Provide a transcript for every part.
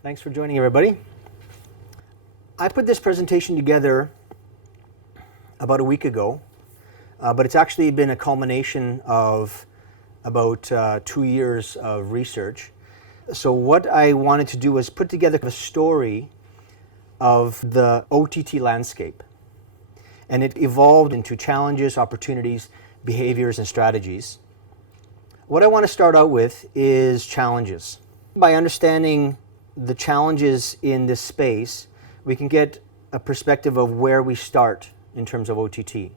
Thanks for joining, everybody. I put this presentation together about a week ago, but it's actually been a culmination of about 2 years of research. So what I wanted to do was put together a story of the OTT landscape. And it evolved into challenges, opportunities, behaviors, and strategies. What I want to start out with is challenges. By understanding the challenges in this space, we can get a perspective of where we start in terms of OTT.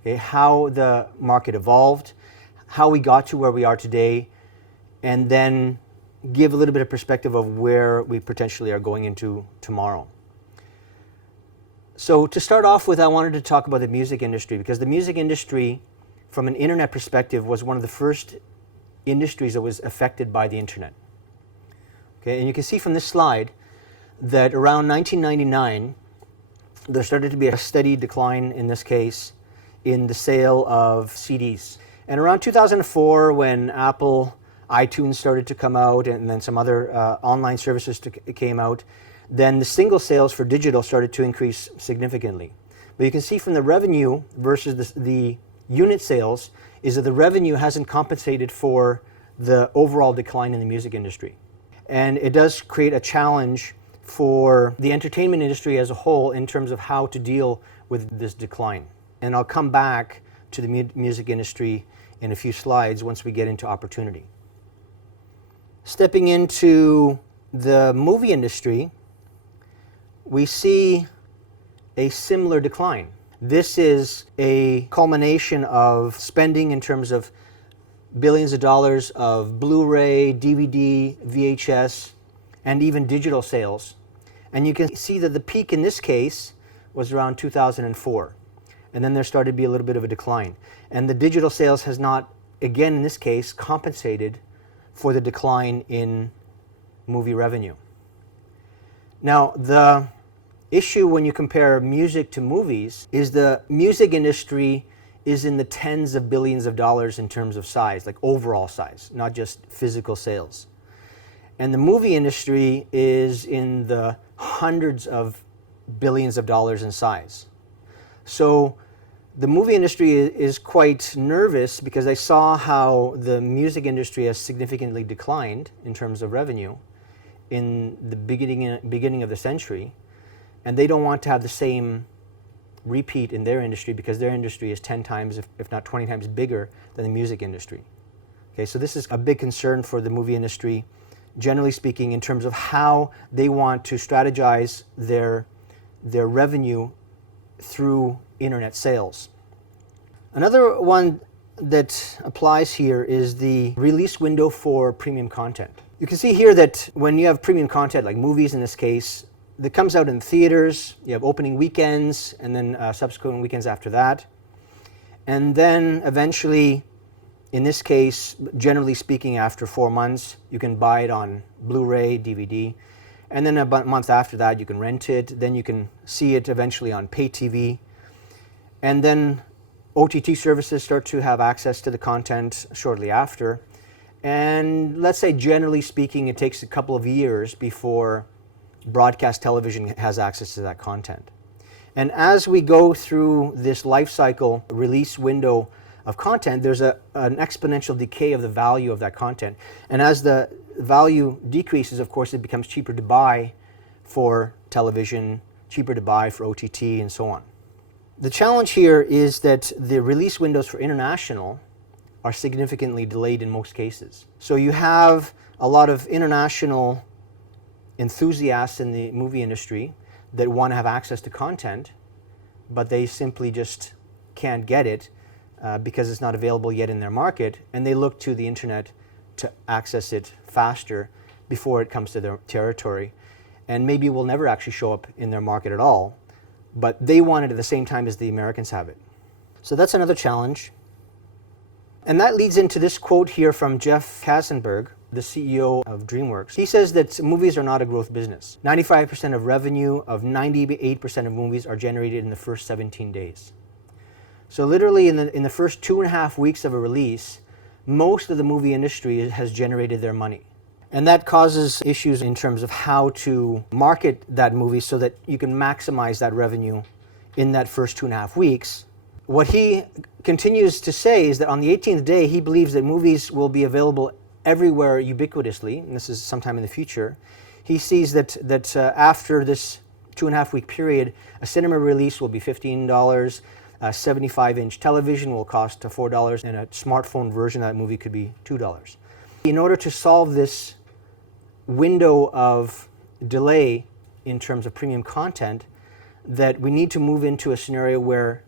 Okay, how the market evolved, how we got to where we are today, and then give a little bit of perspective of where we potentially are going into tomorrow. So to start off with, I wanted to talk about the music industry, because the music industry, from an internet perspective, was one of the first industries that was affected by the internet. Okay, and you can see from this slide that around 1999, there started to be a steady decline, in this case, in the sale of CDs. And around 2004, when Apple iTunes started to come out, and then some other online services came out, then the single sales for digital started to increase significantly. But you can see from the revenue versus the unit sales is that the revenue hasn't compensated for the overall decline in the music industry. And it does create a challenge for the entertainment industry as a whole in terms of how to deal with this decline. And I'll come back to the music industry in a few slides once we get into opportunity. Stepping into the movie industry, we see a similar decline. This is a culmination of spending in terms of billions of dollars of Blu-ray, DVD, VHS, and even digital sales. And you can see that the peak in this case was around 2004. And then there started to be a little bit of a decline. And the digital sales has not, again in this case, compensated for the decline in movie revenue. Now, the issue when you compare music to movies is the music industry is in the tens of billions of dollars in terms of size, like overall size, not just physical sales. And the movie industry is in the hundreds of billions of dollars in size. So the movie industry is quite nervous because they saw how the music industry has significantly declined in terms of revenue in the beginning of the century. And they don't want to have the same repeat in their industry because their industry is 10 times, if not 20 times bigger than the music industry. Okay, so this is a big concern for the movie industry, generally speaking, in terms of how they want to strategize their revenue through internet sales. Another one that applies here is the release window for premium content. You can see here that when you have premium content, like movies in this case, that comes out in theaters, you have opening weekends and then subsequent weekends after that. And then eventually, in this case, generally speaking, after 4 months, you can buy it on Blu-ray, DVD. And then about a month after that, you can rent it. Then you can see it eventually on pay TV. And then OTT services start to have access to the content shortly after. And let's say, generally speaking, it takes a couple of years before broadcast television has access to that content. And as we go through this life cycle release window of content, there's an exponential decay of the value of that content. And as the value decreases, of course, it becomes cheaper to buy for television, cheaper to buy for OTT, and so on. The challenge here is that the release windows for international are significantly delayed in most cases. So you have a lot of international enthusiasts in the movie industry that want to have access to content, but they simply just can't get it because it's not available yet in their market, and they look to the internet to access it faster before it comes to their territory. And maybe it will never actually show up in their market at all, but they want it at the same time as the Americans have it. So that's another challenge. And that leads into this quote here from Jeff Katzenberg, the CEO of DreamWorks. He says that movies are not a growth business. 95% of revenue of 98% of movies are generated in the first 17 days. So literally in the first 2.5 weeks of a release, most of the movie industry has generated their money. And that causes issues in terms of how to market that movie so that you can maximize that revenue in that first 2.5 weeks. What he continues to say is that on the 18th day, he believes that movies will be available everywhere ubiquitously, and this is sometime in the future. He sees that after this 2.5 week period, a cinema release will be $15, a 75-inch television will cost $4, and a smartphone version of that movie could be $2. In order to solve this window of delay in terms of premium content, that we need to move into a scenario where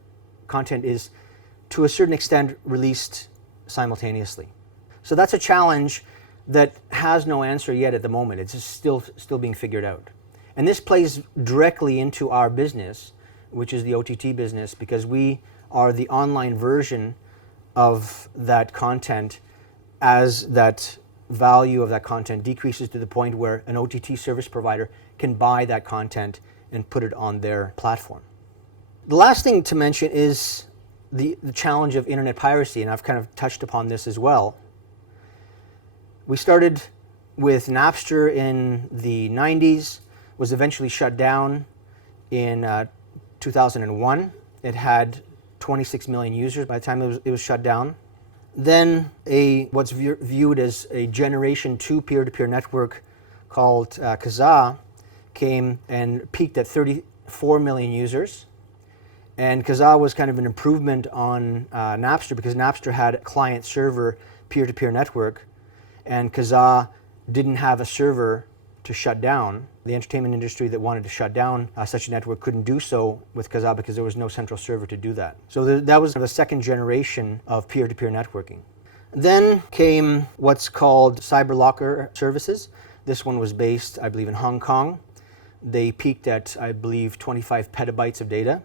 content is, to a certain extent, released simultaneously. So that's a challenge that has no answer yet at the moment. It's just still being figured out. And this plays directly into our business, which is the OTT business, because we are the online version of that content as that value of that content decreases to the point where an OTT service provider can buy that content and put it on their platform. The last thing to mention is the challenge of internet piracy, and I've kind of touched upon this as well. We started with Napster in the 90s, was eventually shut down in 2001. It had 26 million users by the time it was shut down. Then what's viewed as a Generation 2 peer-to-peer network called Kazaa came and peaked at 34 million users. And Kazaa was kind of an improvement on Napster because Napster had a client-server peer-to-peer network, and Kazaa didn't have a server to shut down. The entertainment industry that wanted to shut down such a network couldn't do so with Kazaa because there was no central server to do that. So that was the second generation of peer-to-peer networking. Then came what's called CyberLocker services. This one was based, I believe, in Hong Kong. They peaked at, I believe, 25 petabytes of data.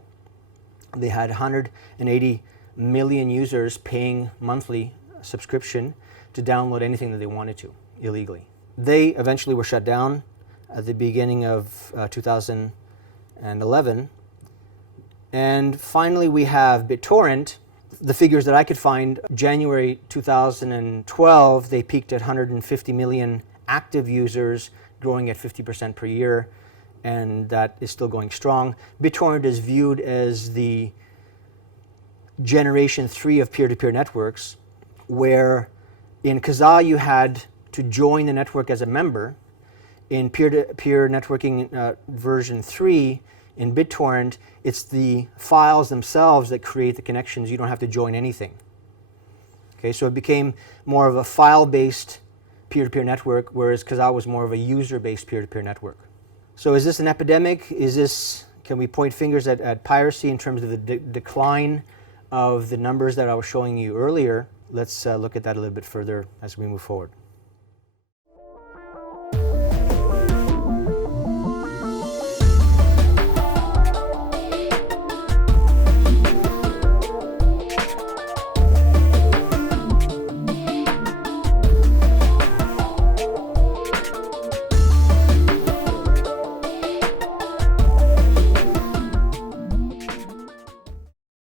They had 180 million users paying monthly subscription to download anything that they wanted to illegally. They eventually were shut down at the beginning of 2011. And finally, we have BitTorrent. The figures that I could find, January 2012, they peaked at 150 million active users, growing at 50% per year, and that is still going strong. BitTorrent is viewed as the Generation 3 of peer-to-peer networks, where in Kazaa you had to join the network as a member. In peer-to-peer networking version 3, in BitTorrent, it's the files themselves that create the connections. You don't have to join anything. Okay, so it became more of a file-based peer-to-peer network, whereas Kazaa was more of a user-based peer-to-peer network. So is this an epidemic? Can we point fingers at piracy in terms of the decline of the numbers that I was showing you earlier? Let's look at that a little bit further as we move forward.